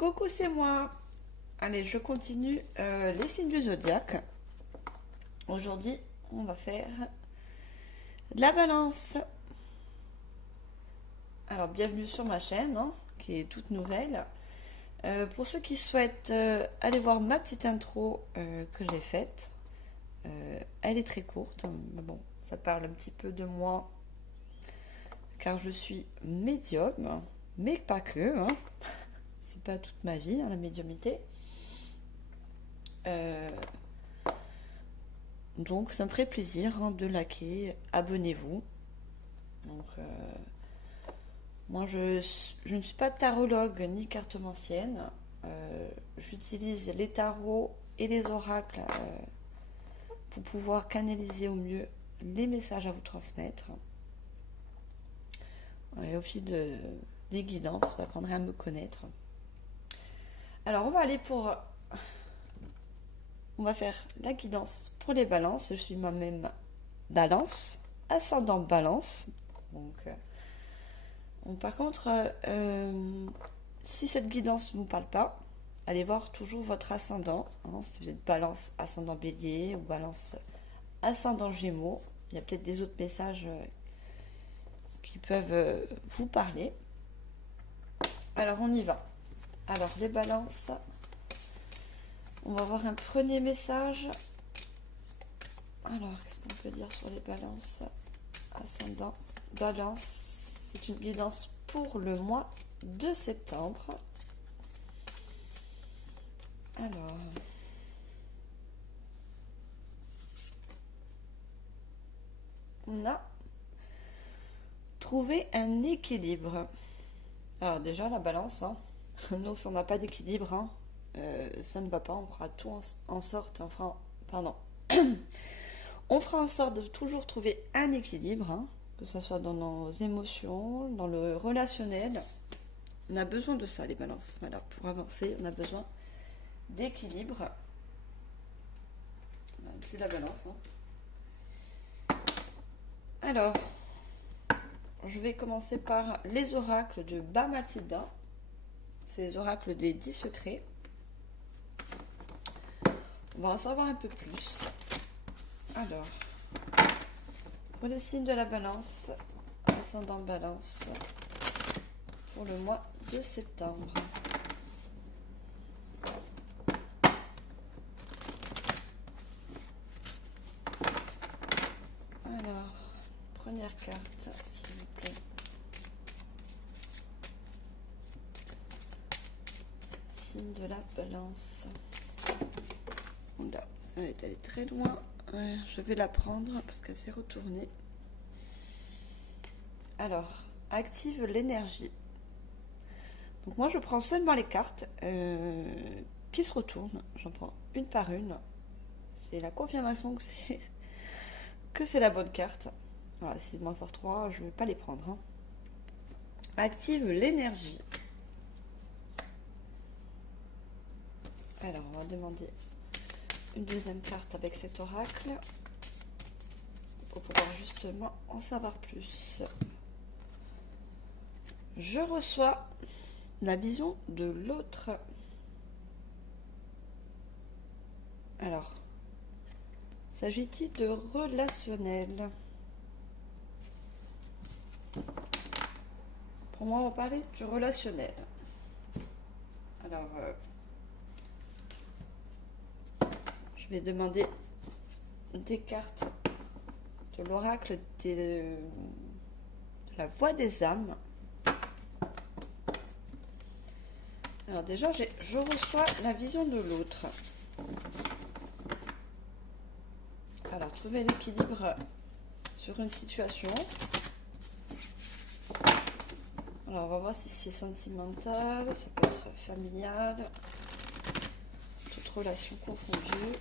Coucou, c'est moi. Allez, je continue les signes du zodiaque. Aujourd'hui, on va faire de la balance. Alors, bienvenue sur ma chaîne, hein, qui est toute nouvelle. Pour ceux qui souhaitent aller voir ma petite intro que j'ai faite, elle est très courte, mais bon, ça parle un petit peu de moi, car je suis médium, mais pas que, hein. C'est pas toute ma vie, hein, la médiumnité. Donc ça me ferait plaisir, hein, de liker, abonnez-vous. Donc moi je ne suis pas tarologue ni cartomancienne. J'utilise les tarots et les oracles pour pouvoir canaliser au mieux les messages à vous transmettre. Et au fil des guidances, vous apprendrez à me connaître. Alors on va aller on va faire la guidance pour les balances. Je suis moi-même balance, ascendant balance. Donc, par contre, si cette guidance ne vous parle pas, allez voir toujours votre ascendant. Hein, si vous êtes balance, ascendant bélier ou balance, ascendant gémeaux, il y a peut-être des autres messages qui peuvent vous parler. Alors, on y va. Alors, les balances... On va voir un premier message. Alors, qu'est-ce qu'on peut dire sur les balances? Ascendant, balance, c'est une guidance pour le mois de septembre. Alors, on a trouvé un équilibre. Alors déjà, la balance, hein. Non, ça n'a pas d'équilibre, hein. Ça ne va pas, on fera tout en sorte, enfin, pardon, on fera en sorte de toujours trouver un équilibre, hein, que ce soit dans nos émotions, dans le relationnel. On a besoin de ça, les balances. Voilà, pour avancer, on a besoin d'équilibre. C'est la balance, hein. Alors, je vais commencer par les oracles de Bamatilda. C'est les oracles des 10 secrets. On va en savoir un peu plus. Alors, pour le signe de la balance, ascendant balance, pour le mois de septembre. Alors, première carte, s'il vous plaît. Signe de la balance. Oula, ça va être allé très loin. Je vais la prendre parce qu'elle s'est retournée. Alors, active l'énergie. Donc moi, je prends seulement les cartes qui se retournent. J'en prends une par une. C'est la confirmation que c'est la bonne carte. Voilà, s'il m'en sort 3, je ne vais pas les prendre, hein. Active l'énergie. Alors, on va demander une deuxième carte avec cet oracle pour pouvoir justement en savoir plus. Je reçois la vision de l'autre. Alors, s'agit-il de relationnel? Pour moi, on va parler du relationnel. Alors, je vais demander des cartes de l'oracle de la voix des âmes. Alors déjà, je reçois la vision de l'autre. Alors, trouver l'équilibre sur une situation. Alors, on va voir si c'est sentimental, ça peut être familial, toute relation confondue.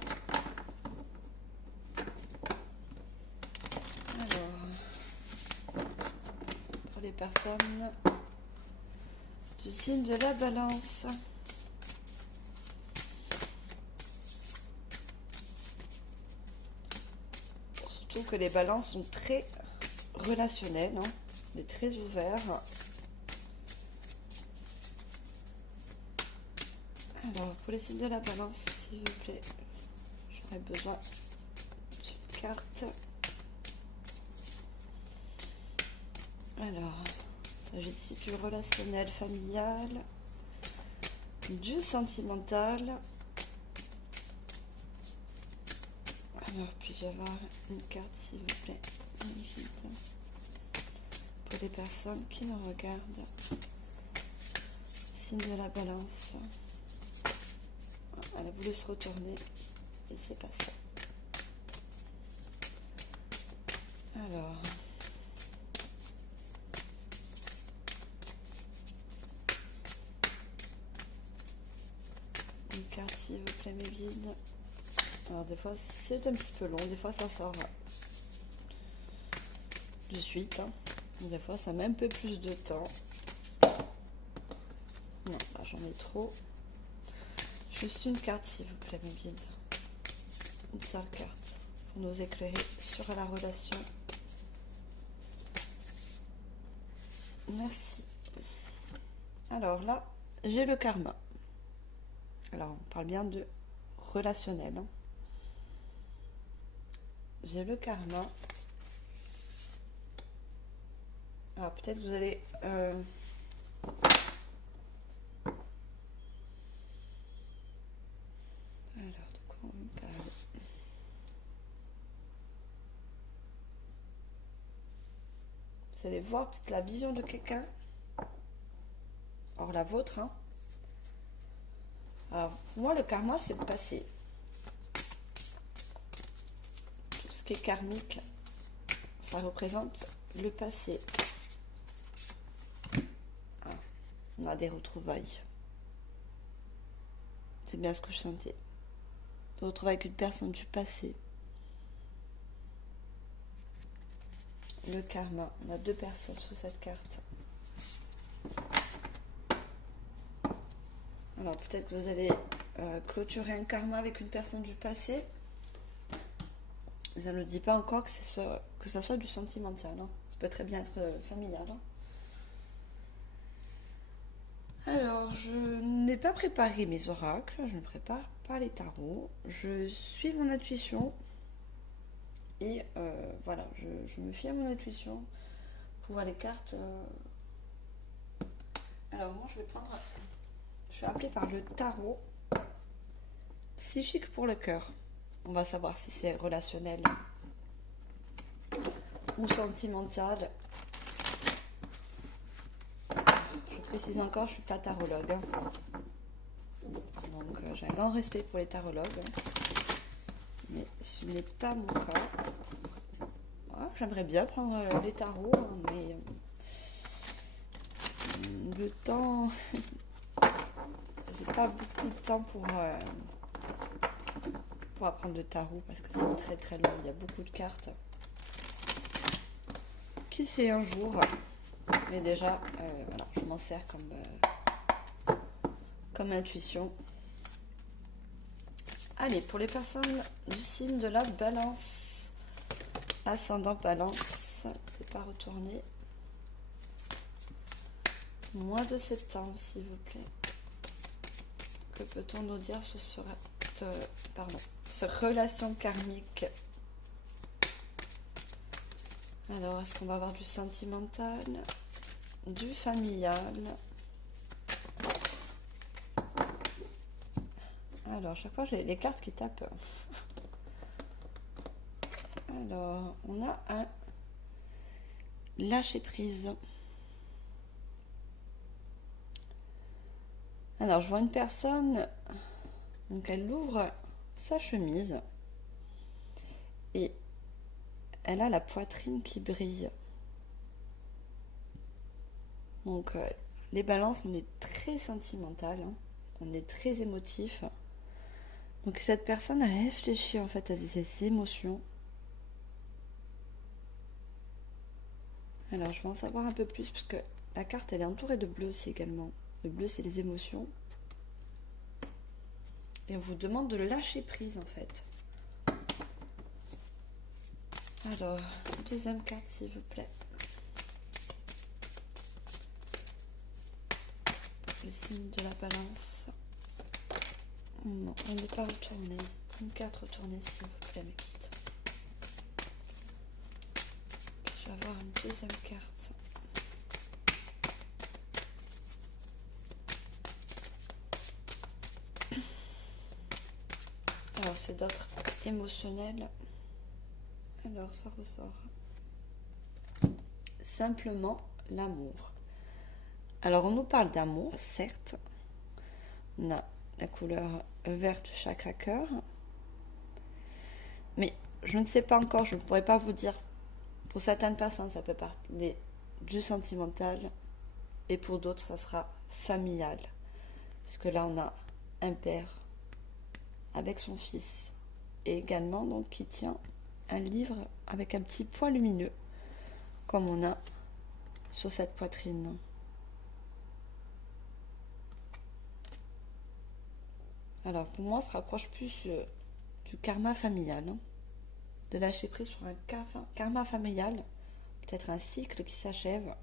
Alors, pour les personnes du signe de la balance. Surtout que les balances sont très relationnelles, hein, mais très ouverts. Alors, pour les signes de la balance, s'il vous plaît, j'aurais besoin d'une carte. Alors, il s'agit ici du relationnel familial, du sentimental. Alors, puis-je avoir une carte, s'il vous plaît, magnifique, pour les personnes qui nous regardent. Signe de la balance. Elle a voulu se retourner et c'est pas ça. Alors, une carte s'il vous plaît mes guides. Alors des fois c'est un petit peu long, des fois ça sort de suite, hein. Des fois ça met un peu plus de temps. Non, là j'en ai trop. Juste une carte s'il vous plaît mes guides. Une seule carte pour nous éclairer sur la relation. Merci. Alors là, j'ai le karma. Alors on parle bien de relationnel, hein. J'ai le karma. Alors peut-être vous allez... Alors de quoi on va parler? Vous allez voir peut-être la vision de quelqu'un. Or la vôtre, hein. Alors pour moi le karma c'est le passé. Tout ce qui est karmique, ça représente le passé. Ah, on a des retrouvailles. C'est bien ce que je sentais. De retrouver avec une personne du passé. Le karma. On a deux personnes sous cette carte. Alors peut-être que vous allez clôturer un karma avec une personne du passé. Ça ne dit pas encore que ça soit du sentimental, hein. Ça peut très bien être familial, hein. Alors, je n'ai pas préparé mes oracles, je ne prépare pas les tarots. Je suis mon intuition. Et voilà, je me fie à mon intuition pour voir les cartes. Alors, moi, je vais appeler par le tarot psychique pour le cœur. On va savoir si c'est relationnel ou sentimental. Je précise encore, je ne suis pas tarologue, hein. Donc j'ai un grand respect pour les tarologues, hein. Mais ce n'est pas mon cas. Voilà, j'aimerais bien prendre les tarots, hein, mais le temps... J'ai pas beaucoup de temps pour apprendre le tarot parce que c'est très très long. Il y a beaucoup de cartes. Qui sait un jour. Mais déjà, voilà, je m'en sers comme intuition. Allez, pour les personnes du signe de la balance, ascendant balance, c'est pas retourné. Mois de septembre, s'il vous plaît. Que peut-on nous dire sur cette relation karmique? Alors, est-ce qu'on va avoir du sentimental, du familial? Alors, chaque fois, j'ai les cartes qui tapent. Alors, on a un lâcher prise. Alors, je vois une personne, donc elle ouvre sa chemise et elle a la poitrine qui brille. Donc, les balances, on est très sentimental, hein. On est très émotif. Donc, cette personne a réfléchi en fait à ses émotions. Alors, je vais en savoir un peu plus parce que la carte, elle est entourée de bleu aussi également. Le bleu, c'est les émotions. Et on vous demande de lâcher prise en fait. Alors, deuxième carte, s'il vous plaît. Le signe de la balance. Non, on n'est pas retourné. Une carte retournée, s'il vous plaît, mes guides. Je vais avoir une deuxième carte. Alors, c'est d'autres émotionnels. Alors, ça ressort. Simplement l'amour. Alors, on nous parle d'amour, certes. On a la couleur verte du chakra cœur. Mais je ne sais pas encore, je ne pourrais pas vous dire. Pour certaines personnes, ça peut parler du sentimental. Et pour d'autres, ça sera familial. Puisque là, on a un père avec son fils. Et également, donc, qui tient un livre avec un petit point lumineux. Comme on a sur cette poitrine. Alors, pour moi, on se rapproche plus du karma familial. Hein, de lâcher prise sur un karma familial. Peut-être un cycle qui s'achève.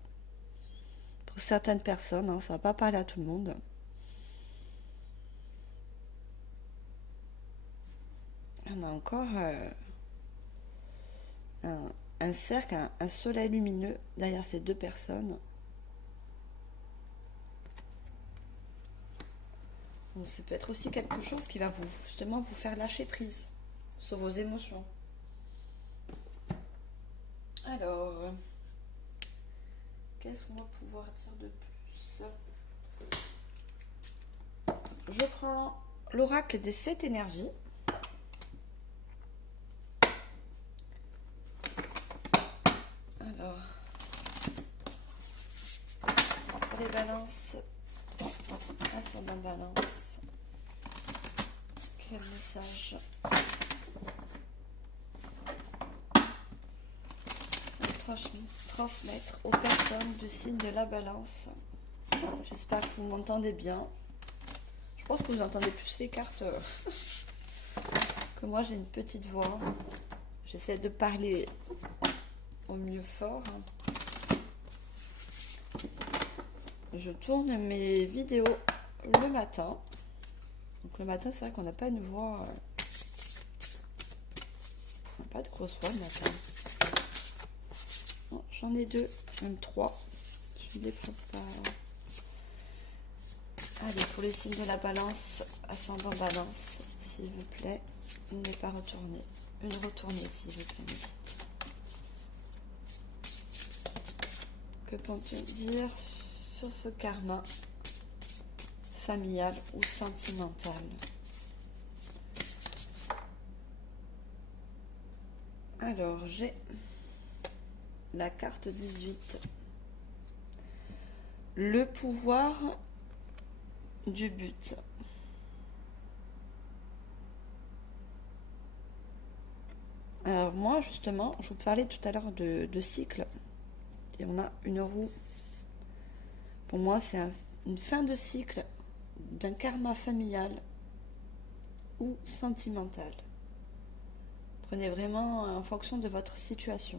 Pour certaines personnes, hein, ça ne va pas parler à tout le monde. On a encore un cercle, un soleil lumineux derrière ces deux personnes. Donc, ça peut être aussi quelque chose qui va justement vous faire lâcher prise sur vos émotions. Alors, qu'est-ce qu'on va pouvoir dire de plus? Je prends l'oracle des 7 énergies. Alors, pour les balances, ascendant balance, quel message transmettre aux personnes du signe de la balance? J'espère que vous m'entendez bien. Je pense que vous entendez plus les cartes que moi. J'ai une petite voix. J'essaie de parler au mieux fort. Je tourne mes vidéos le matin. Donc le matin, c'est vrai qu'on n'a pas une voix... on n'a pas de grosse voix le matin. J'en ai 2, même 3. Je les prépare. Allez, pour les signes de la balance, ascendant balance, s'il vous plaît, n'est pas retourné. Une retournée, s'il vous plaît. Que peut-on dire sur ce karma familial ou sentimental? Alors, j'ai la carte 18. Le pouvoir du but. Alors moi, justement, je vous parlais tout à l'heure de cycle. Et on a une roue. Pour moi, c'est une fin de cycle d'un karma familial ou sentimental. Prenez vraiment en fonction de votre situation.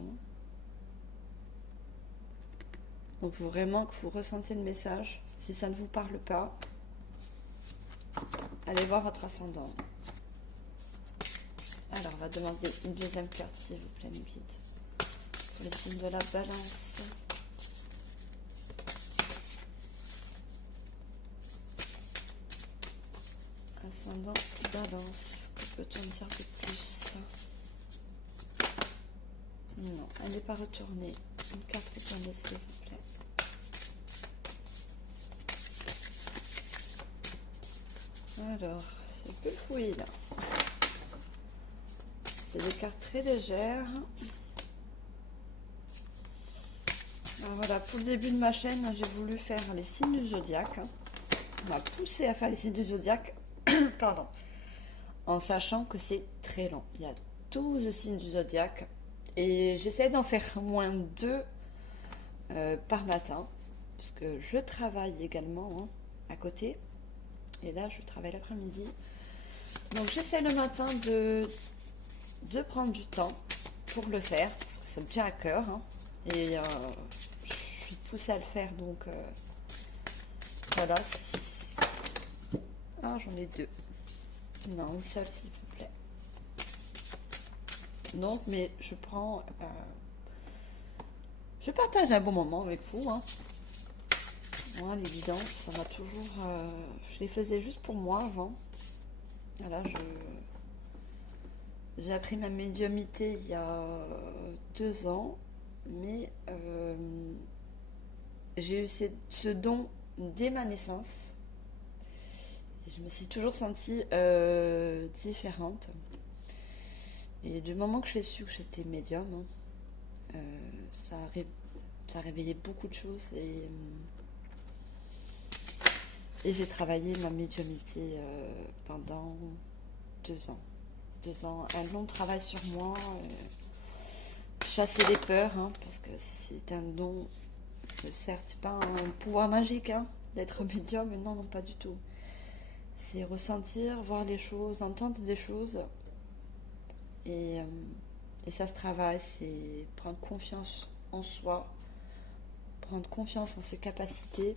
Donc, il faut vraiment que vous ressentez le message. Si ça ne vous parle pas, allez voir votre ascendant. Alors, on va demander une deuxième carte, s'il vous plaît, mes guides. Pour les signes de la balance. Ascendant balance. Que peut-on dire de plus? Non, elle n'est pas retournée. Une carte retournée, s'il vous plaît. Alors, c'est un peu fouillé là. C'est des cartes très légères. Alors voilà, pour le début de ma chaîne, j'ai voulu faire les signes du zodiaque. On m'a poussé à faire les signes du zodiaque. Pardon. En sachant que c'est très long. Il y a 12 signes du zodiaque. Et j'essaie d'en faire moins 2 par matin. Parce que je travaille également à côté. Et là, je travaille l'après-midi. Donc j'essaie le matin de prendre du temps pour le faire. Parce que ça me tient à cœur. Et je suis poussée à le faire. Donc voilà. Ah, j'en ai 2. Non, une seule s'il vous plaît. Donc, mais je prends... je partage un bon moment avec vous. Hein. Moi, les guidances, ça m'a toujours... je les faisais juste pour moi avant. Voilà, j'ai appris ma médiumnité il y a 2 ans. Mais j'ai eu ce don dès ma naissance. Et je me suis toujours sentie différente. Et du moment que j'ai su que j'étais médium, hein, ça a révélé beaucoup de choses. Et j'ai travaillé ma médiumnité pendant 2 ans. 2 ans, un long travail sur moi. Chasser les peurs, hein, parce que c'est un don. Certes, c'est pas un pouvoir magique hein, d'être médium, mais non, non, pas du tout. C'est ressentir, voir les choses, entendre des choses. Et ça se travaille, c'est prendre confiance en soi, prendre confiance en ses capacités.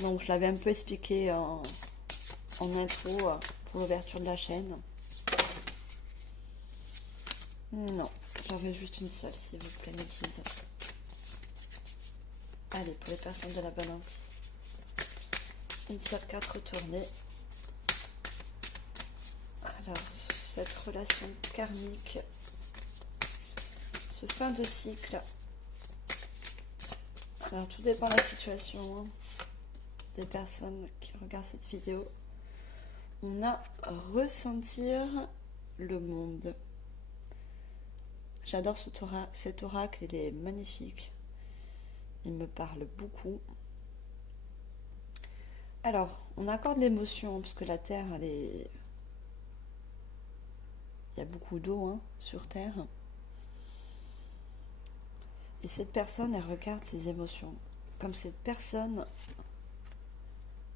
Donc je l'avais un peu expliqué en intro pour l'ouverture de la chaîne. Non, j'en veux juste une seule, s'il vous plaît, mes guides. Allez, pour les personnes de la balance, une seule carte retournée. Alors, cette relation karmique, ce fin de cycle. Alors, tout dépend de la situation hein, des personnes qui regardent cette vidéo. On a ressentir le monde. J'adore cet oracle, il est magnifique. Il me parle beaucoup. Alors, on accorde l'émotion, parce que la Terre, il y a beaucoup d'eau hein, sur Terre. Et cette personne, elle regarde ses émotions. Comme cette personne,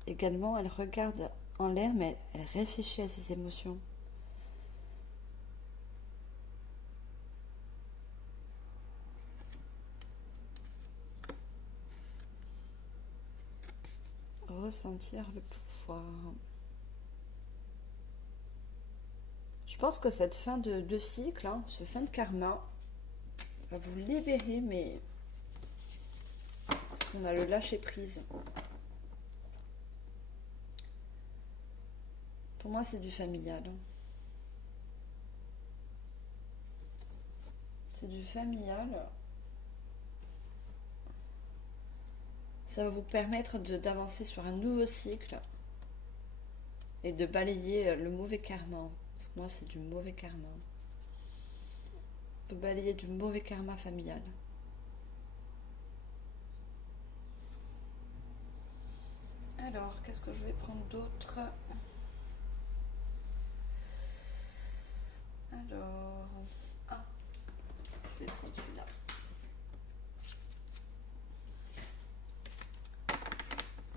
également, elle regarde en l'air, mais elle réfléchit à ses émotions. Ressentir le pouvoir. Je pense que cette fin de cycle, hein, ce fin de karma, va vous libérer, mais parce qu'on a le lâcher prise. Pour moi, c'est du familial. C'est du familial. Ça va vous permettre d'avancer sur un nouveau cycle et de balayer le mauvais karma. Parce que moi, c'est du mauvais karma. De balayer du mauvais karma familial. Alors, qu'est-ce que je vais prendre d'autre? Alors, je vais prendre celui-là.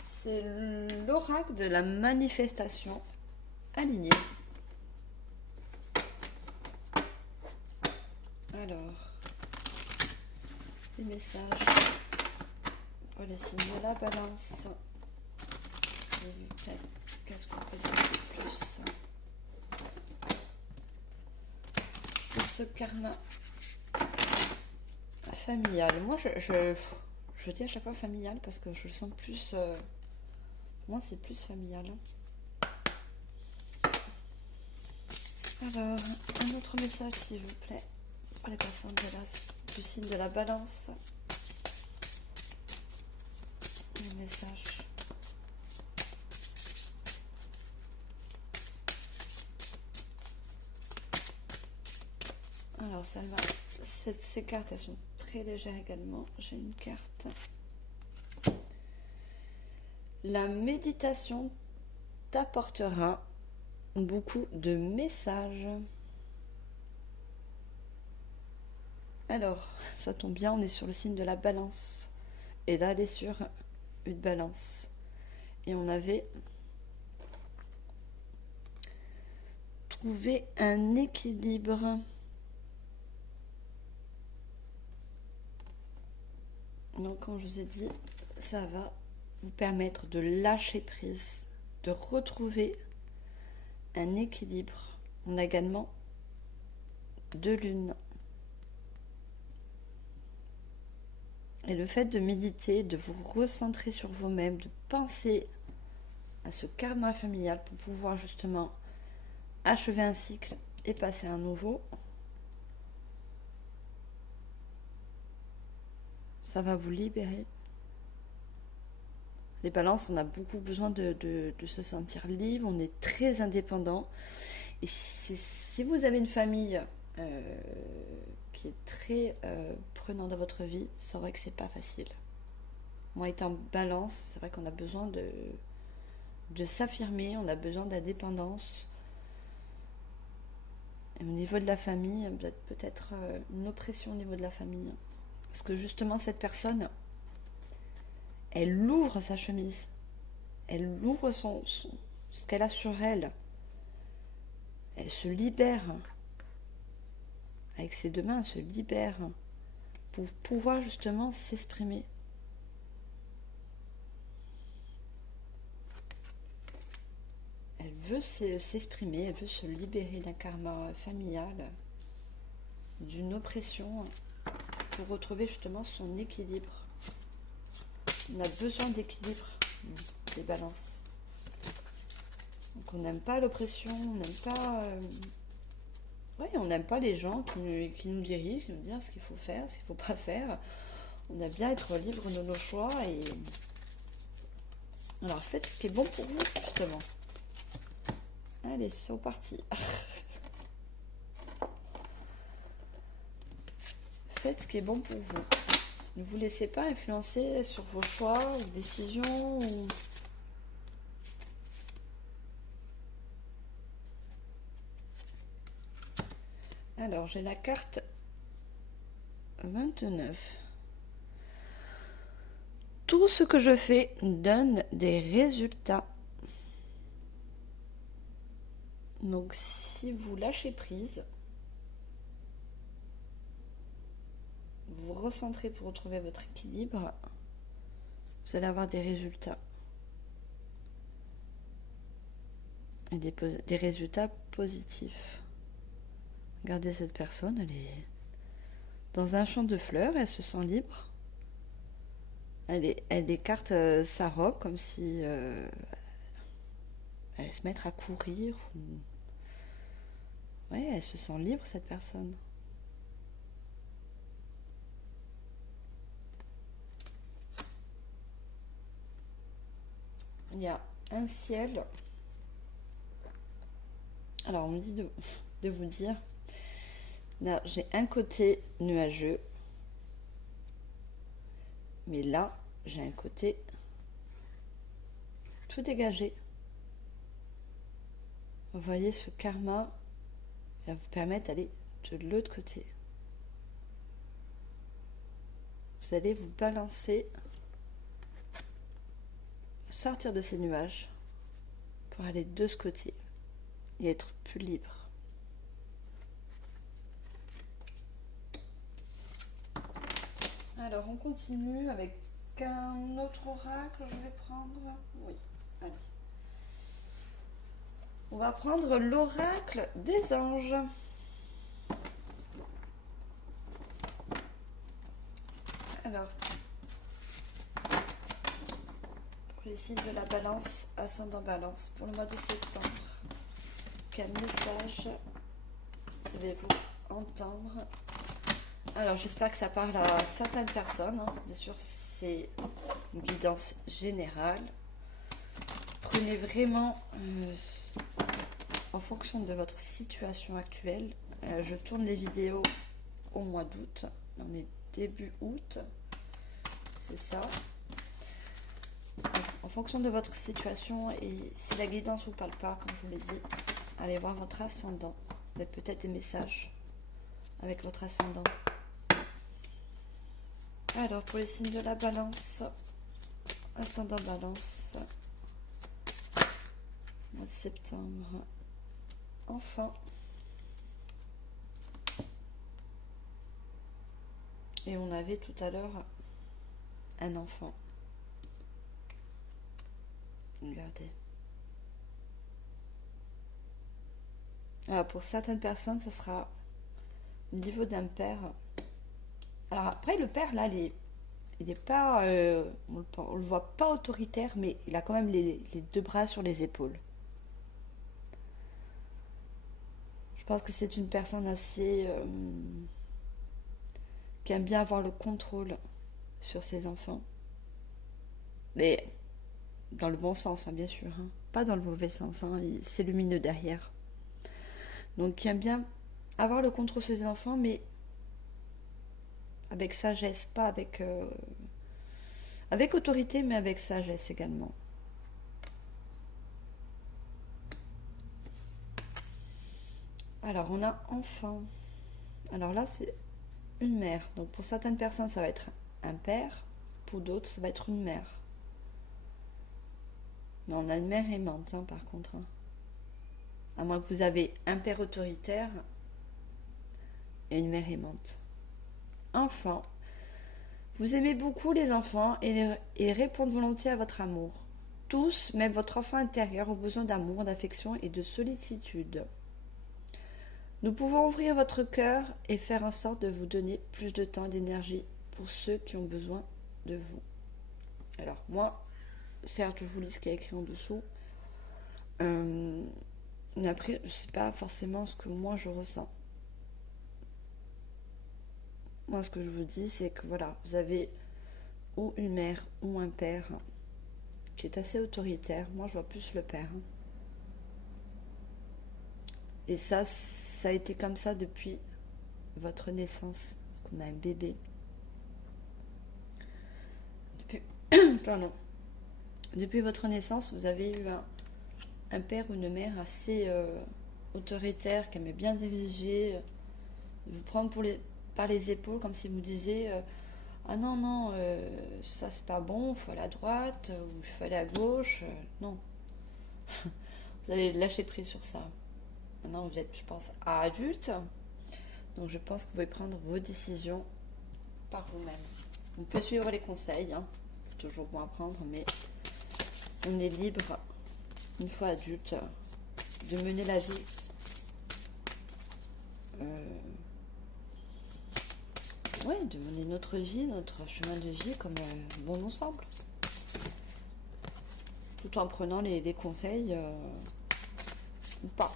C'est l'oracle de la manifestation alignée. Alors, les messages pour les signes de la balance. Qu'est-ce qu'on peut dire de plus sur ce karma familial? Moi, je dis à chaque fois familial parce que je le sens plus... moi, c'est plus familial. Alors, un autre message, s'il vous plaît, pour les personnes du signe de la balance. Les messages. Alors, Salma, ces cartes, elles sont très légères également. J'ai une carte. La méditation t'apportera beaucoup de messages. Alors, ça tombe bien, on est sur le signe de la balance. Et là, elle est sur une balance. Et on avait trouvé un équilibre. Donc, comme je vous ai dit, ça va vous permettre de lâcher prise, de retrouver un équilibre. On a également 2 lunes. Et le fait de méditer, de vous recentrer sur vous-même, de penser à ce karma familial pour pouvoir justement achever un cycle et passer à un nouveau, ça va vous libérer. Les balances, on a beaucoup besoin de se sentir libre, on est très indépendant. Et si vous avez une famille qui est très prenante dans votre vie, c'est vrai que c'est pas facile. Moi, étant balance, c'est vrai qu'on a besoin de s'affirmer, on a besoin d'indépendance. Et au niveau de la famille, peut-être une oppression au niveau de la famille. Parce que justement, cette personne, elle ouvre sa chemise. Elle ouvre ce qu'elle a sur elle. Elle se libère. Avec ses deux mains, elle se libère. Pour pouvoir justement s'exprimer. Elle veut s'exprimer, elle veut se libérer d'un karma familial, d'une oppression, pour retrouver justement son équilibre. On a besoin d'équilibre, des balances. Donc on n'aime pas l'oppression, on n'aime pas... on n'aime pas les gens qui nous dirigent, qui nous disent ce qu'il faut faire, ce qu'il ne faut pas faire. On aime bien être libre de nos choix et... Alors faites ce qui est bon pour vous, justement. Allez, c'est reparti. Faites ce qui est bon pour vous. Ne vous laissez pas influencer sur vos choix ou décisions. Alors, j'ai la carte 29. Tout ce que je fais donne des résultats. Donc, si vous lâchez prise, vous recentrez pour retrouver votre équilibre, vous allez avoir des résultats. Et des résultats positifs. Regardez cette personne, elle est dans un champ de fleurs, elle se sent libre. Elle écarte sa robe comme si elle allait se mettre à courir. Ouais, elle se sent libre, cette personne. Il y a un ciel. Alors, on me dit de vous dire, là, j'ai un côté nuageux, mais là, j'ai un côté tout dégagé. Vous voyez, ce karma va vous permettre d'aller de l'autre côté. Vous allez vous balancer, sortir de ces nuages pour aller de ce côté et être plus libre. Alors, on continue avec un autre oracle. Je vais prendre... Oui, allez. On va prendre l'oracle des anges. Alors, pour les signes de la balance, ascendant balance, pour le mois de septembre, quel message devez-vous entendre? Alors, j'espère que ça parle à certaines personnes. Bien sûr, c'est une guidance générale. Prenez vraiment en fonction de votre situation actuelle. Je tourne les vidéos au mois d'août. On est début août. C'est ça. Donc, en fonction de votre situation, et si la guidance ne vous parle pas, comme je vous l'ai dit, allez voir votre ascendant. Vous avez peut-être des messages avec votre ascendant. Alors, pour les signes de la balance, ascendant balance, mois de septembre, enfant. Et on avait tout à l'heure un enfant. Regardez. Alors, pour certaines personnes, ce sera au niveau d'un père. Alors après, le père, là, il est pas, on le voit pas autoritaire, mais il a quand même les deux bras sur les épaules. Je pense que c'est une personne assez qui aime bien avoir le contrôle sur ses enfants. Mais dans le bon sens, hein, bien sûr. Hein. Pas dans le mauvais sens. Hein. C'est lumineux derrière. Donc qui aime bien avoir le contrôle sur ses enfants, mais avec sagesse, pas avec, avec autorité, mais avec sagesse également. Alors on a enfant. Alors là, c'est une mère. Donc pour certaines personnes, ça va être un père. Pour d'autres, ça va être une mère. Mais on a une mère aimante, hein, par contre. Hein. À moins que vous avez un père autoritaire et une mère aimante. Enfant. Vous aimez beaucoup les enfants et répondent volontiers à votre amour. Tous, même votre enfant intérieur, ont besoin d'amour, d'affection et de sollicitude. Nous pouvons ouvrir votre cœur et faire en sorte de vous donner plus de temps et d'énergie pour ceux qui ont besoin de vous. Alors moi, certes, je vous lis ce qui est écrit en dessous. Mais après, je ne sais pas forcément ce que moi je ressens. Moi, ce que je vous dis, c'est que voilà, vous avez ou une mère ou un père qui est assez autoritaire. Moi, je vois plus le père. Et ça a été comme ça depuis votre naissance, parce qu'on a un bébé. Depuis, pardon. Depuis votre naissance, vous avez eu un père ou une mère assez autoritaire, qui aimait bien diriger, vous prendre par les épaules, comme si vous disiez ah non, non, ça c'est pas bon, il faut aller à droite, ou il faut aller à gauche. Non. Vous allez lâcher prise sur ça. Maintenant, vous êtes, je pense, adulte. Donc, je pense que vous pouvez prendre vos décisions par vous-même. On peut suivre les conseils. Hein. C'est toujours bon à prendre, mais on est libre, une fois adulte, de mener la vie de mener notre vie, notre chemin de vie comme bon nous semble. Tout en prenant les conseils ou pas.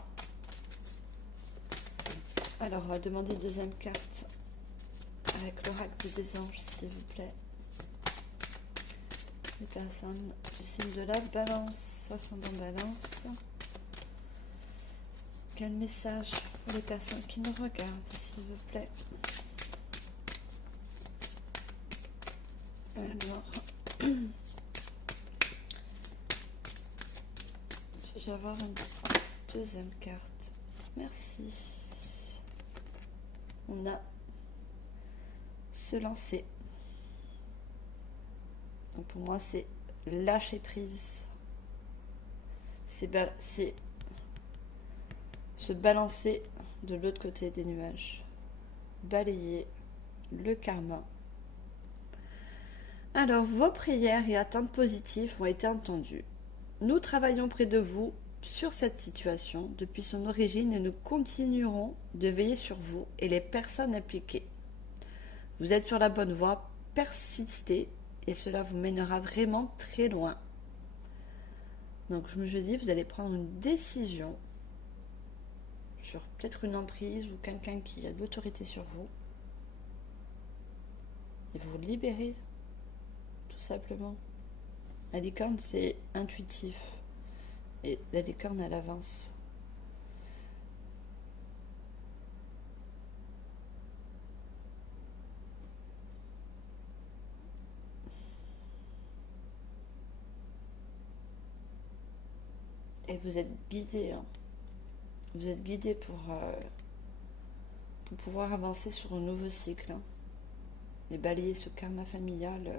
Alors, on va demander une deuxième carte avec l'oracle des anges, s'il vous plaît. Les personnes du signe de la balance, ascendant balance. Quel message pour les personnes qui nous regardent, s'il vous plaît. Alors, je vais avoir une deuxième carte. Merci. On a se lancer. Donc pour moi, c'est lâcher prise. C'est se balancer de l'autre côté des nuages. Balayer le karma. Alors, vos prières et attentes positives ont été entendues. Nous travaillons près de vous sur cette situation depuis son origine et nous continuerons de veiller sur vous et les personnes impliquées. Vous êtes sur la bonne voie, persistez et cela vous mènera vraiment très loin. Donc je me dis, vous allez prendre une décision sur peut-être une emprise ou quelqu'un qui a de l'autorité sur vous et vous libérer tout simplement. La licorne, c'est intuitif et la licorne, elle avance. Et vous êtes guidé, hein. Vous êtes guidé pour pouvoir avancer sur un nouveau cycle, hein, et balayer ce karma familial.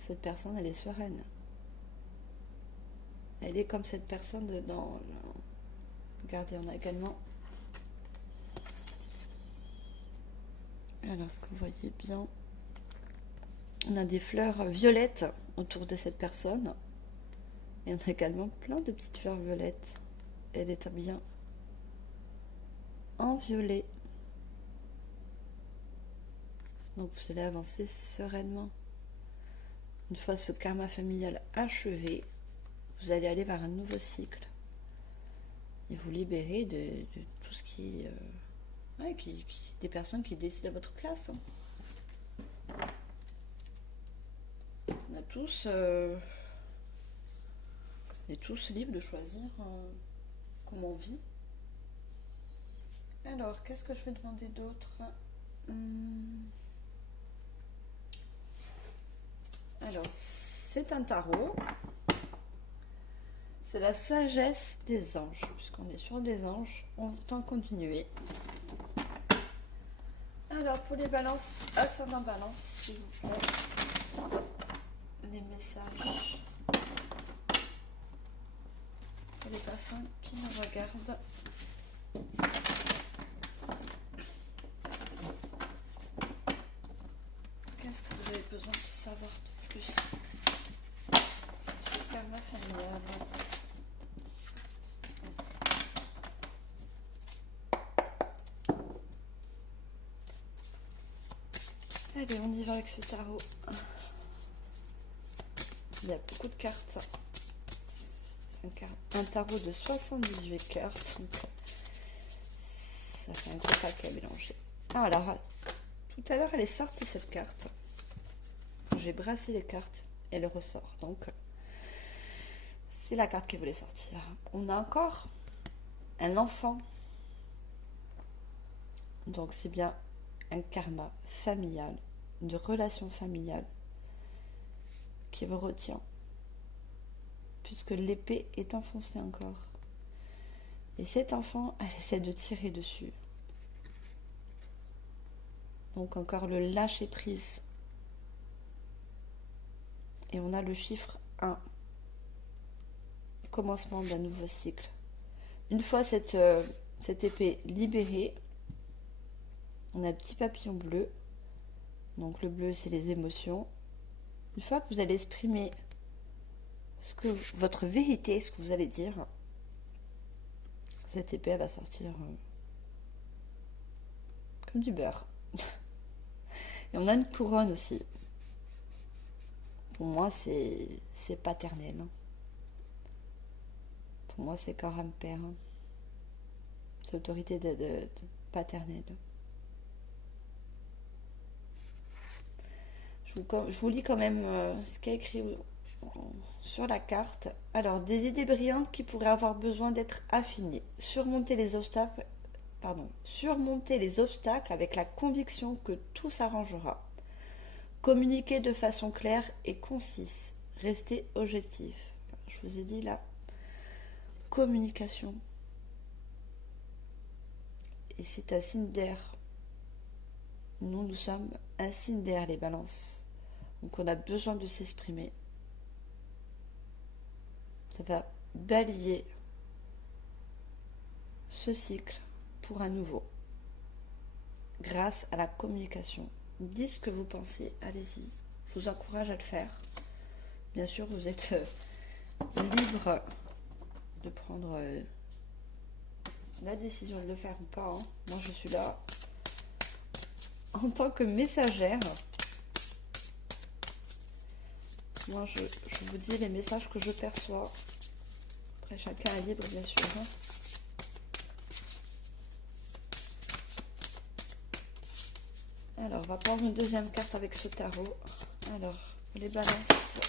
Cette personne, elle est sereine. Elle est comme cette personne dans... Regardez, on a également... Alors, ce que vous voyez bien... On a des fleurs violettes autour de cette personne. Et on a également plein de petites fleurs violettes. Elle est bien en violet. Donc vous allez avancer sereinement. Une fois ce karma familial achevé, vous allez aller vers un nouveau cycle. Et vous libérer de tout ce des personnes qui décident à votre place. On est tous libres de choisir comment on vit. Alors, qu'est-ce que je vais demander d'autre? Alors, c'est un tarot. C'est la sagesse des anges. Puisqu'on est sur des anges, on tend continuer. Alors, pour les balances, ascendant balance, s'il vous plaît. Les messages pour les personnes qui nous regardent. Qu'est-ce que vous avez besoin de savoir de plus sur ce karma familial? Allez, on y va avec ce tarot. Il y a beaucoup de cartes. C'est un tarot de 78 cartes. Donc ça fait un gros paquet à mélanger. Ah, alors, tout à l'heure, elle est sortie cette carte. J'ai brassé les cartes et elle ressort. Donc, c'est la carte qui voulait sortir. On a encore un enfant. Donc, c'est bien un karma familial, une relation familiale qui vous retient. Puisque l'épée est enfoncée encore. Et cet enfant, elle essaie de tirer dessus. Donc encore le lâcher prise. Et on a le chiffre 1. Le commencement d'un nouveau cycle. Une fois cette épée libérée, on a le petit papillon bleu. Donc le bleu, c'est les émotions. Une fois que vous allez exprimer votre vérité, ce que vous allez dire, cette épée elle va sortir comme du beurre. Et on a une couronne aussi. Pour moi, c'est paternel. Pour moi, c'est Karam père. C'est autorité de paternelle. Je vous lis quand même ce qu'il y a écrit sur la carte. Alors, des idées brillantes qui pourraient avoir besoin d'être affinées. Surmonter les obstacles avec la conviction que tout s'arrangera. Communiquer de façon claire et concise. Rester objectif. Je vous ai dit la communication. Et c'est un signe d'air. Nous sommes un signe d'air, les balances. Donc on a besoin de s'exprimer. Ça va balayer ce cycle pour un nouveau. Grâce à la communication. Dites ce que vous pensez, allez-y. Je vous encourage à le faire. Bien sûr, vous êtes libre de prendre la décision de le faire ou pas. Hein. Moi, je suis là en tant que messagère. Moi, je vous dis les messages que je perçois. Après, chacun est libre, bien sûr. Hein. Alors, on va prendre une deuxième carte avec ce tarot. Alors, les balances.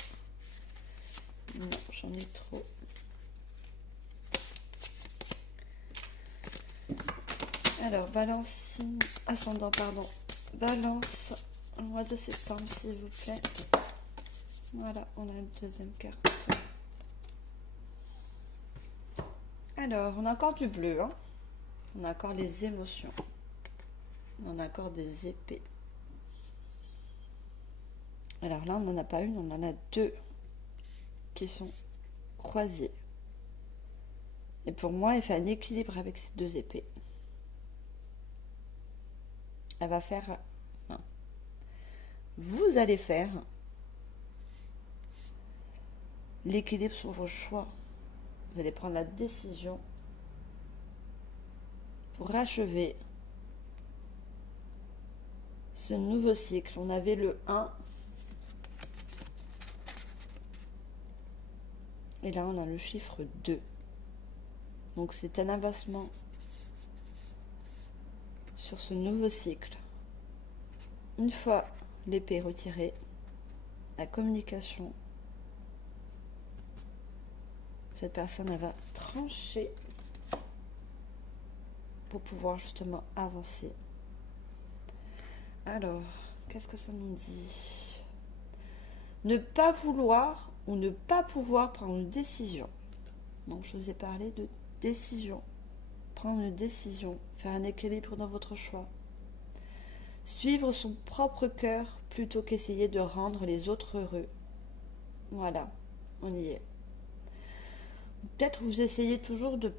Non, j'en ai trop. Alors, balance, ascendant, pardon. Balance, au mois de septembre, s'il vous plaît. Voilà, on a une deuxième carte. Alors, on a encore du bleu. Hein. On a encore les émotions. On a encore des épées. Alors là, on n'en a pas une, on en a deux qui sont croisées. Et pour moi, elle fait un équilibre avec ces deux épées. Elle va faire... Enfin, vous allez faire l'équilibre sur vos choix. Vous allez prendre la décision pour achever ce nouveau cycle. On avait le 1. Et là, on a le chiffre 2. Donc, c'est un avancement sur ce nouveau cycle. Une fois l'épée retirée, la communication, cette personne, elle va trancher pour pouvoir justement avancer. Alors, qu'est-ce que ça nous dit? Ne pas vouloir ou ne pas pouvoir prendre une décision. Donc, je vous ai parlé de décision. Prendre une décision, faire un équilibre dans votre choix. Suivre son propre cœur plutôt qu'essayer de rendre les autres heureux. Voilà, on y est. Peut-être vous essayez toujours de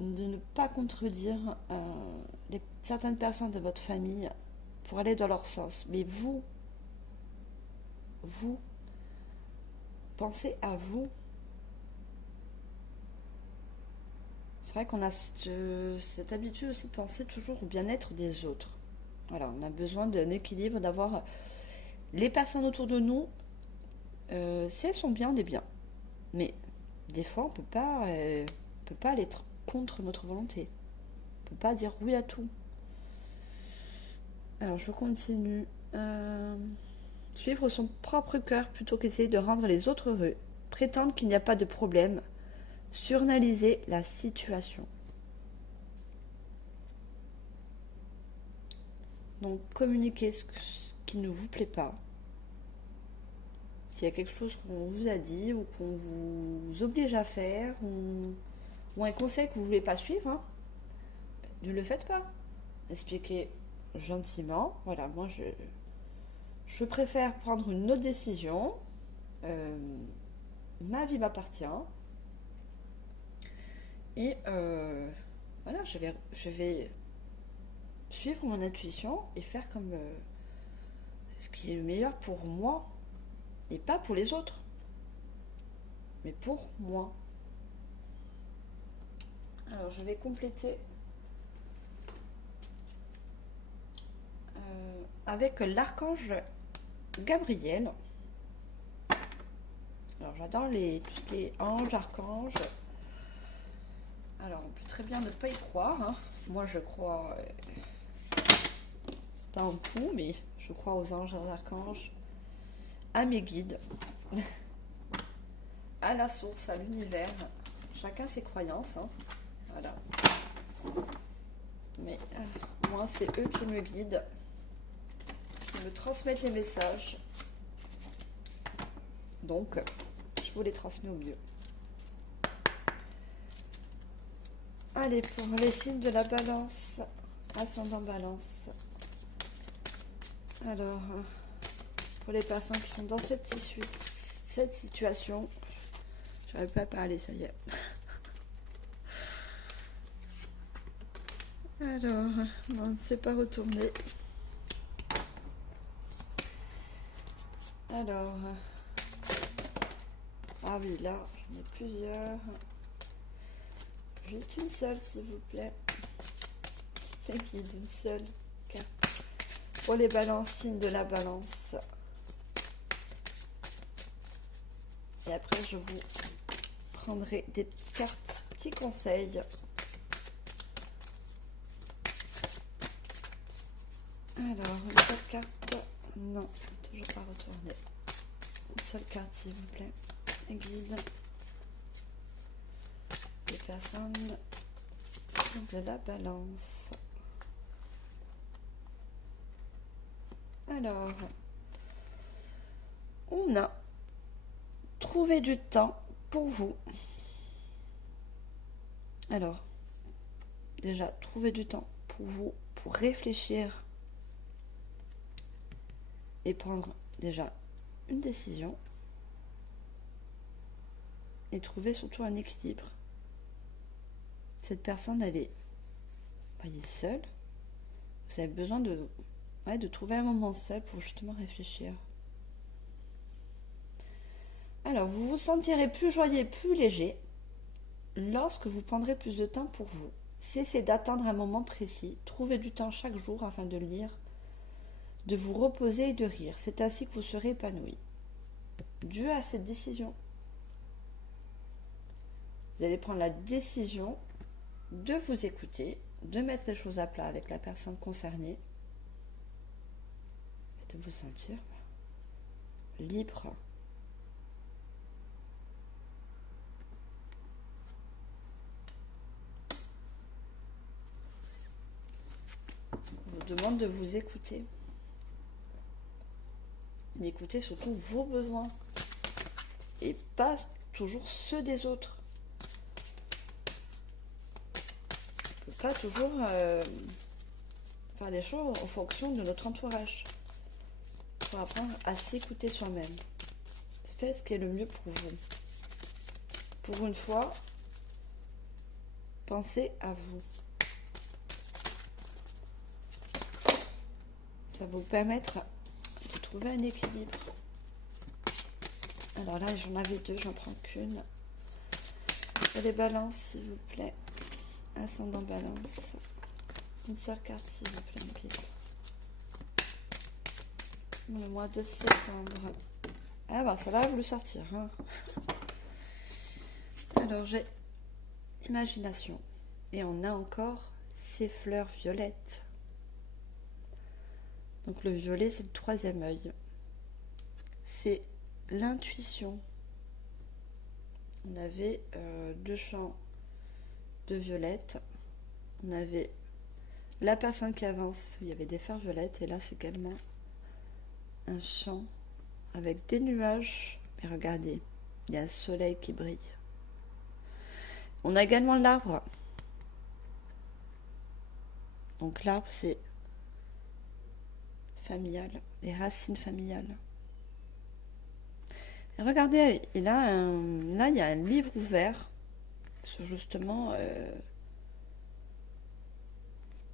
ne pas contredire certaines personnes de votre famille pour aller dans leur sens. Mais vous, pensez à vous. C'est vrai qu'on a cette habitude aussi de penser toujours au bien-être des autres. Voilà, on a besoin d'un équilibre, d'avoir les personnes autour de nous. Si elles sont bien, on est bien. Mais des fois, on peut pas aller contre notre volonté. On peut pas dire oui à tout. Alors, je continue. Suivre son propre cœur plutôt qu'essayer de rendre les autres heureux. Prétendre qu'il n'y a pas de problème. Suranalyser la situation. Donc, communiquer ce qui ne vous plaît pas. S'il y a quelque chose qu'on vous a dit ou qu'on vous oblige à faire ou un conseil que vous ne voulez pas suivre, hein, ne le faites pas. Expliquez gentiment. Voilà, moi je préfère prendre une autre décision. Ma vie m'appartient. Et voilà, je vais suivre mon intuition et faire comme ce qui est le meilleur pour moi. Et pas pour les autres, mais pour moi. Alors, je vais compléter avec l'archange Gabriel. Alors, j'adore tout ce qui est ange, archange. Alors, on peut très bien ne pas y croire. Hein. Moi, je crois pas en tout, mais je crois aux anges et aux archanges, à mes guides, à la source, à l'univers. Chacun ses croyances. Hein. Voilà. Mais moi, c'est eux qui me guident, qui me transmettent les messages. Donc, je vous les transmets au mieux. Allez, pour les signes de la balance, ascendant balance. Alors, pour les personnes qui sont dans cette situation, je n'arrive pas à parler, ça y est. Alors, on ne s'est pas retourné. Alors, ah oui, là, j'en ai plusieurs. Juste une seule, s'il vous plaît. Et qui d'une seule carte. Pour les balances, signes de la balance. Et après, je vous prendrai des cartes, petits conseils. Alors, une seule carte. Non, toujours pas retourné. Une seule carte, s'il vous plaît. Et guide. Les personnes de la balance. Alors, on a trouvé du temps pour vous. Alors, déjà, trouver du temps pour vous, pour réfléchir et prendre déjà une décision et trouver surtout un équilibre. Cette personne, elle est seule. Vous avez besoin de trouver un moment seul pour justement réfléchir. Alors, vous vous sentirez plus joyeux, plus léger lorsque vous prendrez plus de temps pour vous. Cessez d'attendre un moment précis. Trouvez du temps chaque jour afin de lire, de vous reposer et de rire. C'est ainsi que vous serez épanoui. Dû à cette décision, vous allez prendre la décision de vous écouter, de mettre les choses à plat avec la personne concernée et de vous sentir libre. Je vous demande de vous écouter. D'écouter surtout vos besoins et pas toujours ceux des autres. On peut pas toujours faire les choses en fonction de notre entourage. Il faut apprendre à s'écouter soi-même. Faites ce qui est le mieux pour vous. Pour une fois, pensez à vous. Ça va vous permettre de trouver un équilibre. Alors là, j'en avais deux, j'en prends qu'une. Pour les balances, s'il vous plaît. Ascendant balance. Une seule carte, s'il vous plaît, please. Le mois de septembre. Ah ben, ça va vous le sortir. Hein. Alors, j'ai imagination. Et on a encore ces fleurs violettes. Donc le violet, c'est le troisième œil. C'est l'intuition. On avait deux champs de violettes. On avait la personne qui avance, il y avait des fleurs violettes. Et là, c'est également un champ avec des nuages. Mais regardez, il y a un soleil qui brille. On a également l'arbre. Donc l'arbre, c'est familial, les racines familiales. Et regardez, là, il y a un livre ouvert sur justement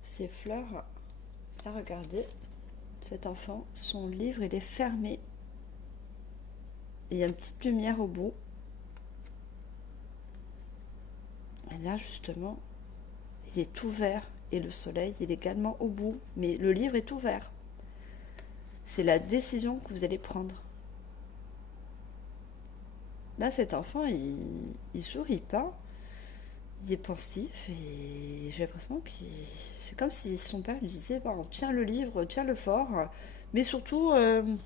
ces fleurs. Là, regardez, cet enfant, son livre, il est fermé. Et il y a une petite lumière au bout. Et là, justement, il est ouvert. Et le soleil, il est également au bout. Mais le livre est ouvert. C'est la décision que vous allez prendre. Là, cet enfant, il sourit pas. Il est pensif et j'ai l'impression que c'est comme si son père lui disait bon, tiens le livre, tiens-le fort, mais surtout ne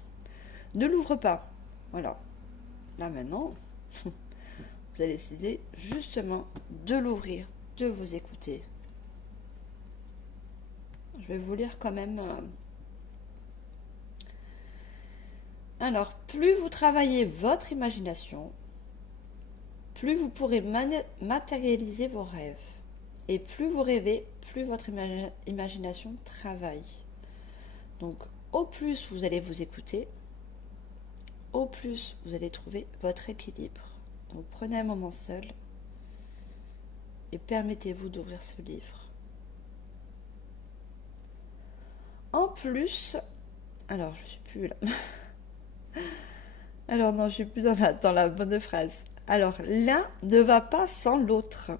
l'ouvre pas. Voilà. Là maintenant, vous allez décider justement de l'ouvrir, de vous écouter. Je vais vous lire quand même. Alors, plus vous travaillez votre imagination, plus vous pourrez matérialiser vos rêves. Et plus vous rêvez, plus votre imagination travaille. Donc, au plus vous allez vous écouter, au plus vous allez trouver votre équilibre. Donc, prenez un moment seul et permettez-vous d'ouvrir ce livre. En plus, alors je ne suis plus là. Alors non, je suis plus dans la bonne phrase. Alors, l'un ne va pas sans l'autre.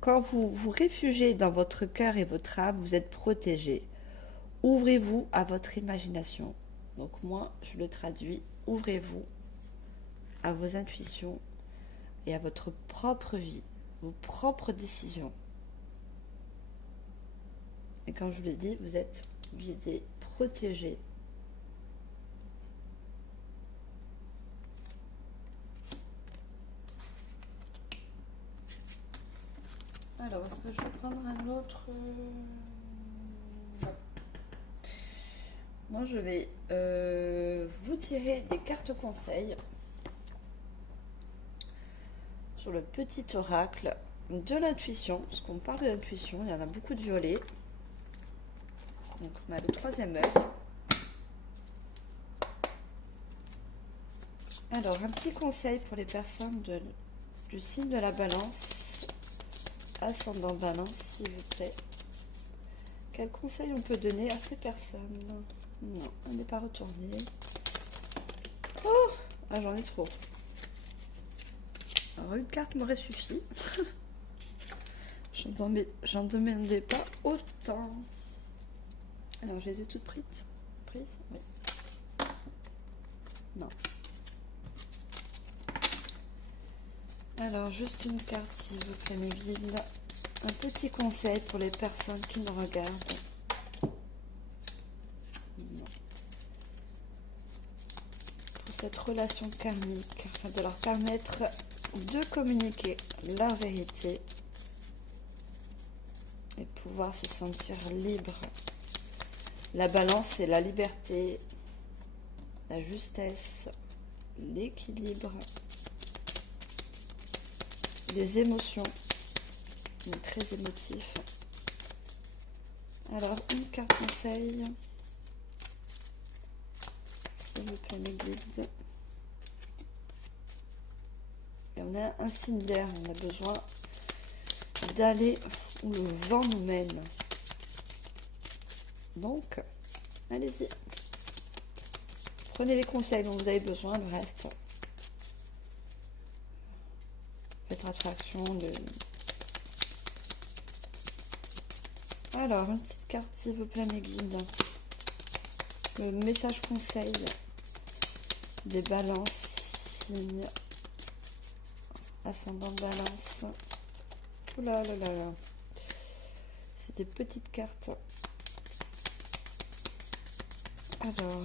Quand vous vous réfugiez dans votre cœur et votre âme, vous êtes protégé. Ouvrez-vous à votre imagination. Donc moi, je le traduis. Ouvrez-vous à vos intuitions et à votre propre vie, vos propres décisions. Et comme je vous l'ai dit, vous êtes guidé, protégé. Alors, est-ce que je vais prendre un autre... Moi, je vais vous tirer des cartes conseils sur le petit oracle de l'intuition. Parce qu'on parle de l'intuition, il y en a beaucoup de violets. Donc, on a le troisième œil. Alors, un petit conseil pour les personnes du signe de la balance, ascendant balance, s'il vous plaît. Quel conseil on peut donner à ces personnes? Non, elle n'est pas retournée. Oh, Ah, j'en ai trop. Alors, une carte m'aurait suffi. J'en demandais pas autant. Alors, je les ai toutes prises. Oui. Non. Alors, juste une carte, s'il vous plaît, mes guides. Un petit conseil pour les personnes qui nous regardent. Non. Pour cette relation karmique, afin de leur permettre de communiquer leur vérité et pouvoir se sentir libre. La balance, c'est la liberté, la justesse, l'équilibre, les émotions. On est très émotif. Alors, une carte conseil, s'il vous plaît, mes guides. Et on a un signe d'air, on a besoin d'aller où le vent nous mène. Donc, allez-y. Prenez les conseils dont vous avez besoin, le reste. Faites abstraction de... Alors, une petite carte, s'il vous plaît, mes guides. Le message conseil des balances, signes, ascendant balance. Oh là là là là. C'est des petites cartes. Alors,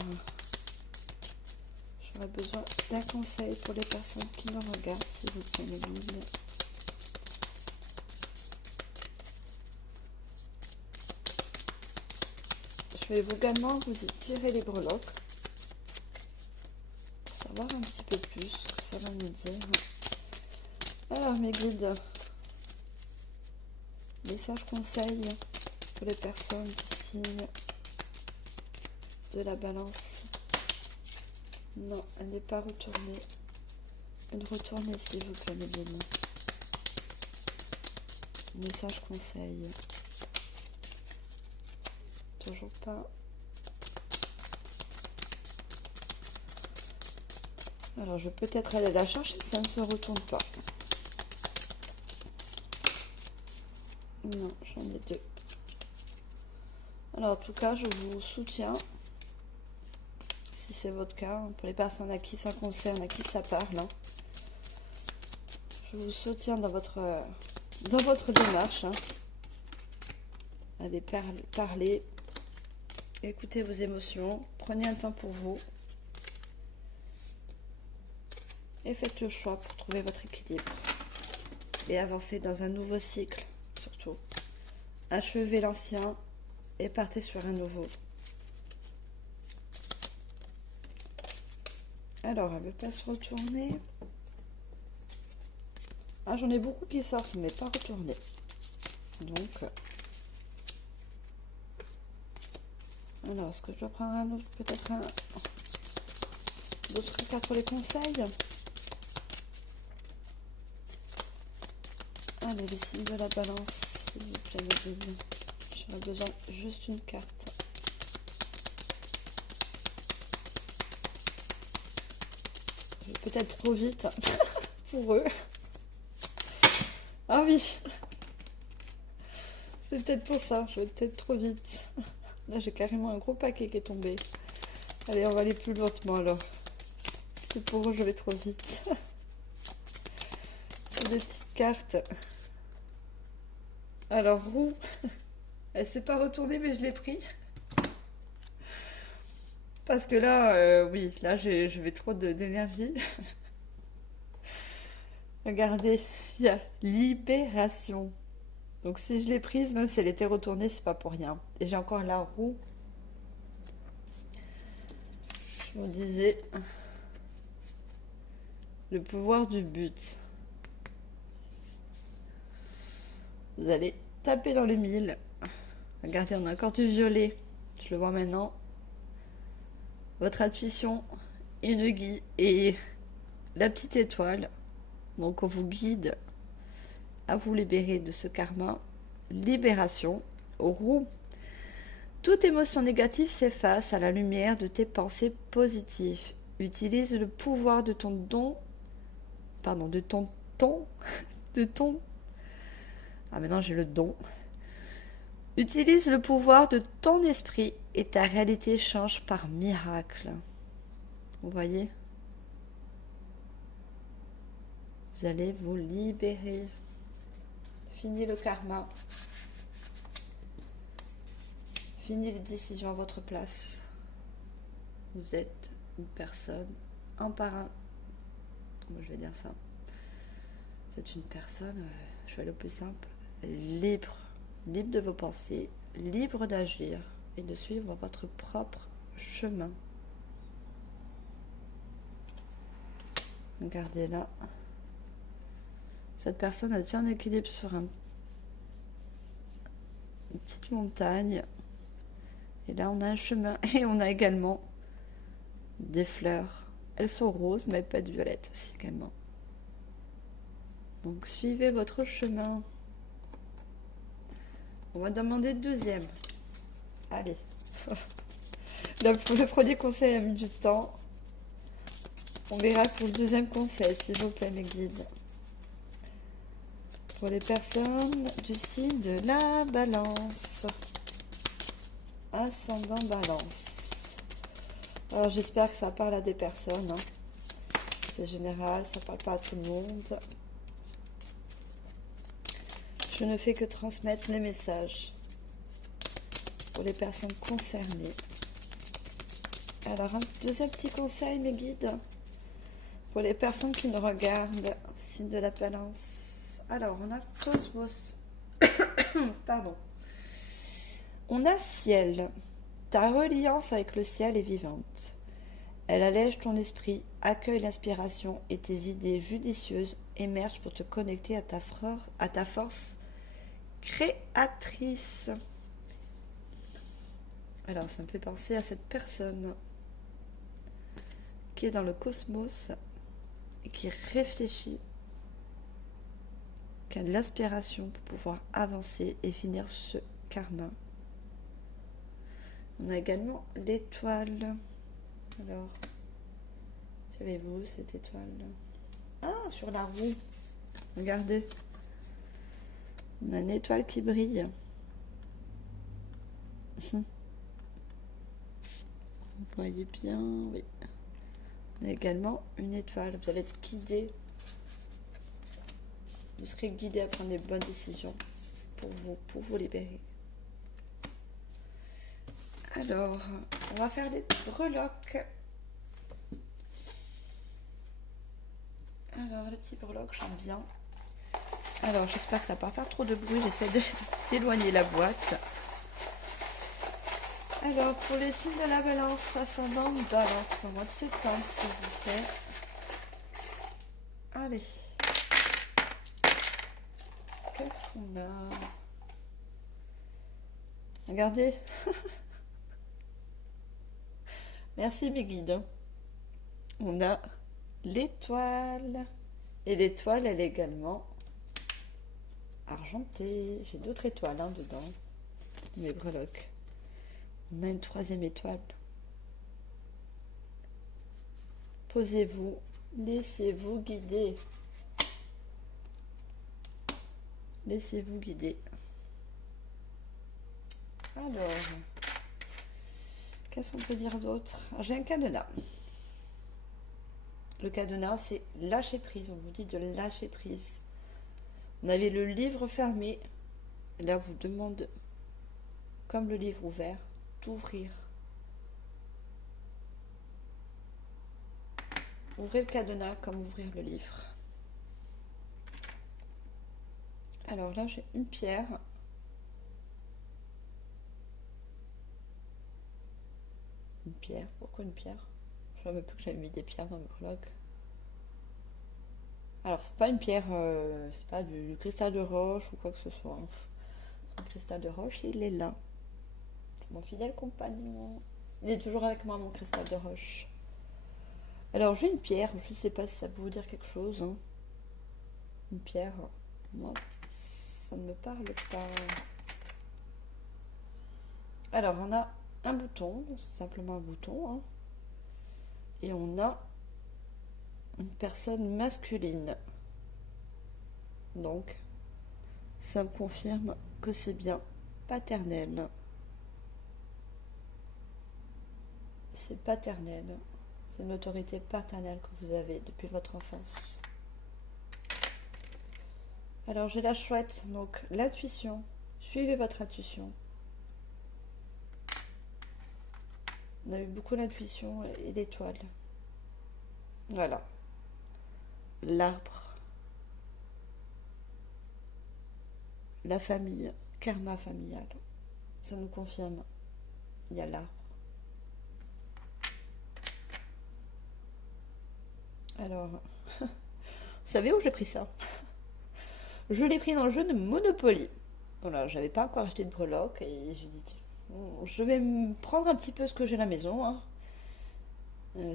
j'aurais besoin d'un conseil pour les personnes qui nous regardent, s'il vous plaît, mes guides. Je vais également vous tirer les breloques pour savoir un petit peu plus ce que ça va nous dire. Alors, mes guides, message conseil pour les personnes du signe de la balance. Non, elle n'est pas retournée. Une retournée, s'il vous plaît, mes guides. Message conseil. Toujours pas. Alors, je vais peut-être aller la chercher, ça ne se retourne pas. Non, j'en ai deux. Alors, en tout cas, je vous soutiens. Si c'est votre cas, pour les personnes à qui ça concerne, à qui ça parle. Je vous soutiens dans votre démarche. Allez parler. Écoutez vos émotions. Prenez un temps pour vous. Et faites le choix pour trouver votre équilibre. Et avancer dans un nouveau cycle, surtout. Achevez l'ancien et partez sur un nouveau. Alors, elle ne veut pas se retourner. Ah, j'en ai beaucoup qui sortent, mais pas retourner. Donc, alors, est-ce que je dois prendre un autre, peut-être d'autres cartes pour les conseils? Allez, le signe de la balance, s'il vous plaît, mes guides. J'aurais besoin juste une carte. Je vais peut-être trop vite pour eux. Ah oui, c'est peut-être pour ça, je vais peut-être trop vite. Là, j'ai carrément un gros paquet qui est tombé. Allez, on va aller plus lentement alors. C'est pour eux, je vais trop vite. C'est des petites cartes. Alors, roue. Elle s'est pas retournée, mais je l'ai pris. Parce que là, oui, là, je vais trop d'énergie. Regardez, il y a libération. Donc si je l'ai prise, même si elle était retournée, c'est pas pour rien. Et j'ai encore la roue. Je vous disais, le pouvoir du but. Vous allez taper dans le mille. Regardez, on a encore du violet. Je le vois maintenant. Votre intuition et une guide et la petite étoile. Donc on vous guide à vous libérer de ce karma. Libération. Roue. Toute émotion négative s'efface à la lumière de tes pensées positives. Utilise le pouvoir de ton don. Pardon, de ton ton. De ton. Ah, maintenant j'ai le don. Utilise le pouvoir de ton esprit et ta réalité change par miracle. Vous voyez? Vous allez vous libérer. Fini le karma. Fini les décisions à votre place. Vous êtes une personne, un par un. Moi, je vais dire ça. Vous êtes une personne, je vais aller au plus simple, libre. Libre de vos pensées, libre d'agir et de suivre votre propre chemin. Regardez là. Cette personne a tient un équilibre sur une petite montagne. Et là, on a un chemin et on a également des fleurs. Elles sont roses, mais pas de violettes aussi également. Donc, suivez votre chemin. On va demander le deuxième. Allez. Le premier conseil a mis du temps. On verra pour le deuxième conseil, s'il vous plaît, mes guides. Pour les personnes du signe de la balance. Ascendant balance. Alors, j'espère que ça parle à des personnes. C'est général, ça parle pas à tout le monde. Je ne fais que transmettre les messages pour les personnes concernées. Alors, un deuxième petit conseil, mes guides, pour les personnes qui nous regardent, signe de la balance. Alors, on a Cosmos. Pardon. On a ciel. Ta reliance avec le ciel est vivante. Elle allège ton esprit, accueille l'inspiration et tes idées judicieuses émergent pour te connecter à ta force créatrice. Alors, ça me fait penser à cette personne qui est dans le cosmos et qui réfléchit, qui a de l'inspiration pour pouvoir avancer et finir ce karma. On a également l'étoile. Alors, savez-vous cette étoile? Ah, sur la roue. Regardez. On a une étoile qui brille. Vous voyez bien, oui. On a également une étoile. Vous allez être guidé. Vous serez guidé à prendre les bonnes décisions pour vous libérer. Alors, on va faire des breloques. Alors, les petits breloques, j'aime bien. Alors, j'espère que ça ne va pas faire trop de bruit. J'essaie d'éloigner la boîte. Alors, pour les signes de la balance, ascendant balance pour le mois de septembre, s'il vous plaît. Allez. Qu'est-ce qu'on a? Regardez. Merci mes guides. On a l'étoile. Et l'étoile, elle est également argentée. J'ai d'autres étoiles dedans. Mes breloques. On a une troisième étoile. Posez-vous. Laissez-vous guider. Laissez-vous guider. Alors, qu'est-ce qu'on peut dire d'autre? J'ai un cadenas. Le cadenas, c'est lâcher prise. On vous dit de lâcher prise. On avait le livre fermé. Et là, on vous demande, comme le livre ouvert, d'ouvrir. Ouvrez le cadenas comme ouvrir le livre. Alors là, j'ai une pierre. Une pierre? Pourquoi une pierre? Je ne savais même plus que j'avais mis des pierres dans mes breloques. Alors, c'est pas une pierre, c'est pas du cristal de roche ou quoi que ce soit. Un cristal de roche, il est là. C'est mon fidèle compagnon. Il est toujours avec moi, mon cristal de roche. Alors, j'ai une pierre, je ne sais pas si ça peut vous dire quelque chose. Une pierre, moi, ça ne me parle pas. Alors, on a un bouton, c'est simplement un bouton. Et on a une personne masculine. Donc, ça me confirme que c'est bien paternel. C'est paternel. C'est une autorité paternelle que vous avez depuis votre enfance. Alors, j'ai la chouette. Donc, l'intuition. Suivez votre intuition. On a eu beaucoup d'intuition et d'étoiles. Voilà. L'arbre. La famille. Karma familial. Ça nous confirme. Il y a l'arbre. Alors, vous savez où j'ai pris ça? Je l'ai pris dans le jeu de Monopoly. Voilà, j'avais pas encore acheté de breloques et j'ai dit, je vais me prendre un petit peu ce que j'ai à la maison. Hein.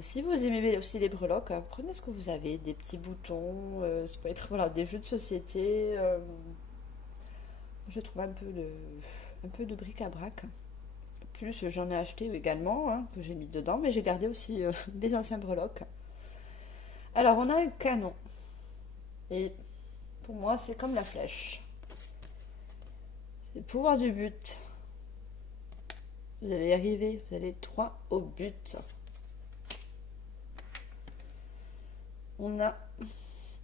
Si vous aimez aussi les breloques, prenez ce que vous avez, des petits boutons, ça peut être voilà, des jeux de société. Je trouve un peu de bric-à-brac. Plus j'en ai acheté également, hein, que j'ai mis dedans, mais j'ai gardé aussi des anciens breloques. Alors on a un canon. Et pour moi c'est comme la flèche. C'est le pouvoir du but. Vous allez y arriver, vous allez droit au but. On a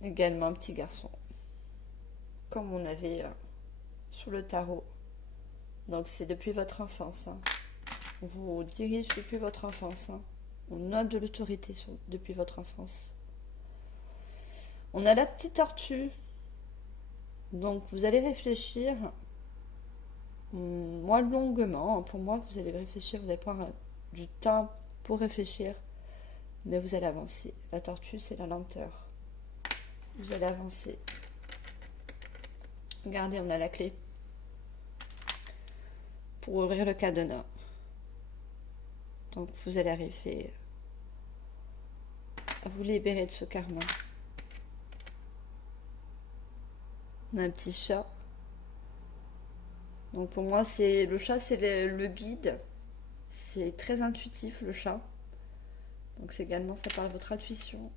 également un petit garçon. Comme on avait sur le tarot. Donc c'est depuis votre enfance. Hein. On vous dirige depuis votre enfance. Hein. On a de l'autorité depuis votre enfance. On a la petite tortue. Donc vous allez réfléchir, moins longuement. Pour moi, vous allez réfléchir, vous allez prendre du temps pour réfléchir, mais vous allez avancer. La tortue, c'est la lenteur. Vous allez avancer. Regardez, on a la clé pour ouvrir le cadenas. Donc vous allez arriver à vous libérer de ce karma. On a un petit chat. Donc pour moi, c'est le chat, c'est le guide. C'est très intuitif le chat. Donc c'est également, ça parle de votre intuition.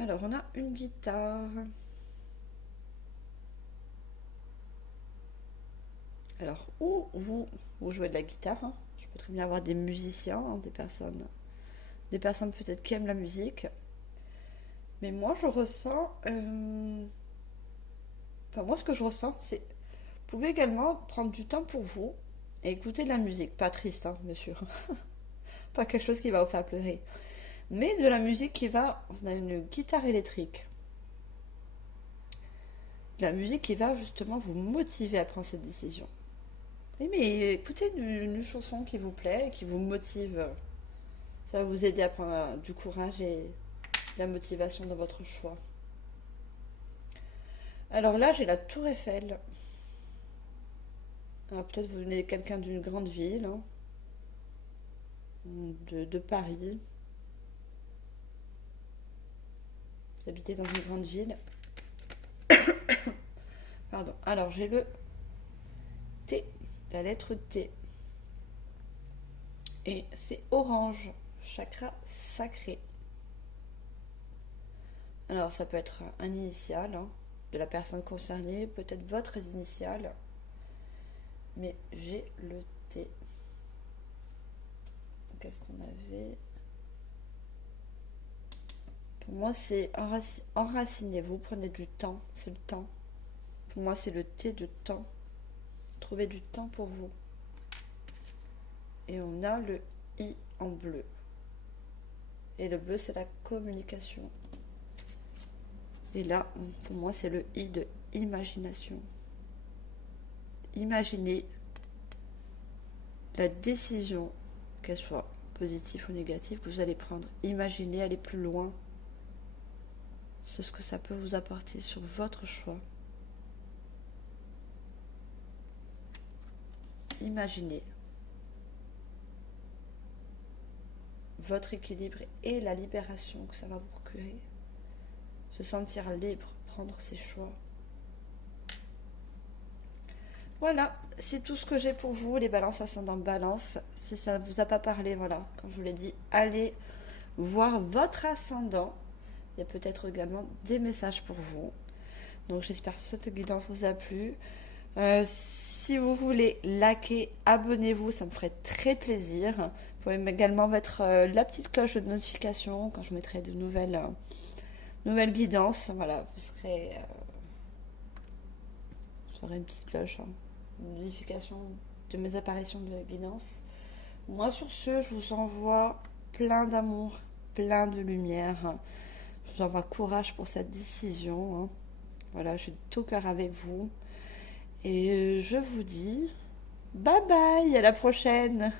Alors on a une guitare. Alors où vous jouez de la guitare, hein. Je peux très bien avoir des musiciens, hein, des personnes peut-être qui aiment la musique. Mais moi je ressens, enfin moi ce que je ressens, c'est, vous pouvez également prendre du temps pour vous et écouter de la musique, pas triste, hein, bien sûr, pas quelque chose qui va vous faire pleurer, mais de la musique qui va, on a une guitare électrique, de la musique qui va justement vous motiver à prendre cette décision. Oui, mais écoutez une chanson qui vous plaît, qui vous motive, ça va vous aider à prendre du courage et la motivation dans votre choix. Alors là, j'ai la Tour Eiffel. Alors peut-être vous venez quelqu'un d'une grande ville, hein, de Paris. Vous habitez dans une grande ville. Pardon. Alors j'ai le T, la lettre T. Et c'est orange, chakra sacré. Alors ça peut être un initial, hein, de la personne concernée, peut-être votre initiale, mais j'ai le T. Qu'est-ce qu'on avait? Pour moi c'est enracinez-vous, prenez du temps, c'est le temps. Pour moi c'est le T de temps. Trouvez du temps pour vous. Et on a le I en bleu. Et le bleu c'est la communication. Et là, pour moi, c'est le I de imagination. Imaginez la décision, qu'elle soit positive ou négative, que vous allez prendre. Imaginez aller plus loin. C'est ce que ça peut vous apporter sur votre choix. Imaginez votre équilibre et la libération que ça va vous procurer. Se sentir libre, prendre ses choix. Voilà, c'est tout ce que j'ai pour vous, les balances ascendant balance. Si ça ne vous a pas parlé, voilà, comme je vous l'ai dit, allez voir votre ascendant. Il y a peut-être également des messages pour vous. Donc j'espère que cette guidance vous a plu. Si vous voulez liker, abonnez-vous, ça me ferait très plaisir. Vous pouvez également mettre la petite cloche de notification quand je mettrai de nouvelles guidances. Voilà, vous aurez une petite cloche, hein, une notification de mes apparitions de guidance. Moi sur ce, je vous envoie plein d'amour, plein de lumière. Je vous envoie courage pour cette décision, hein. Voilà, je suis de tout cœur avec vous. Et je vous dis bye bye, à la prochaine.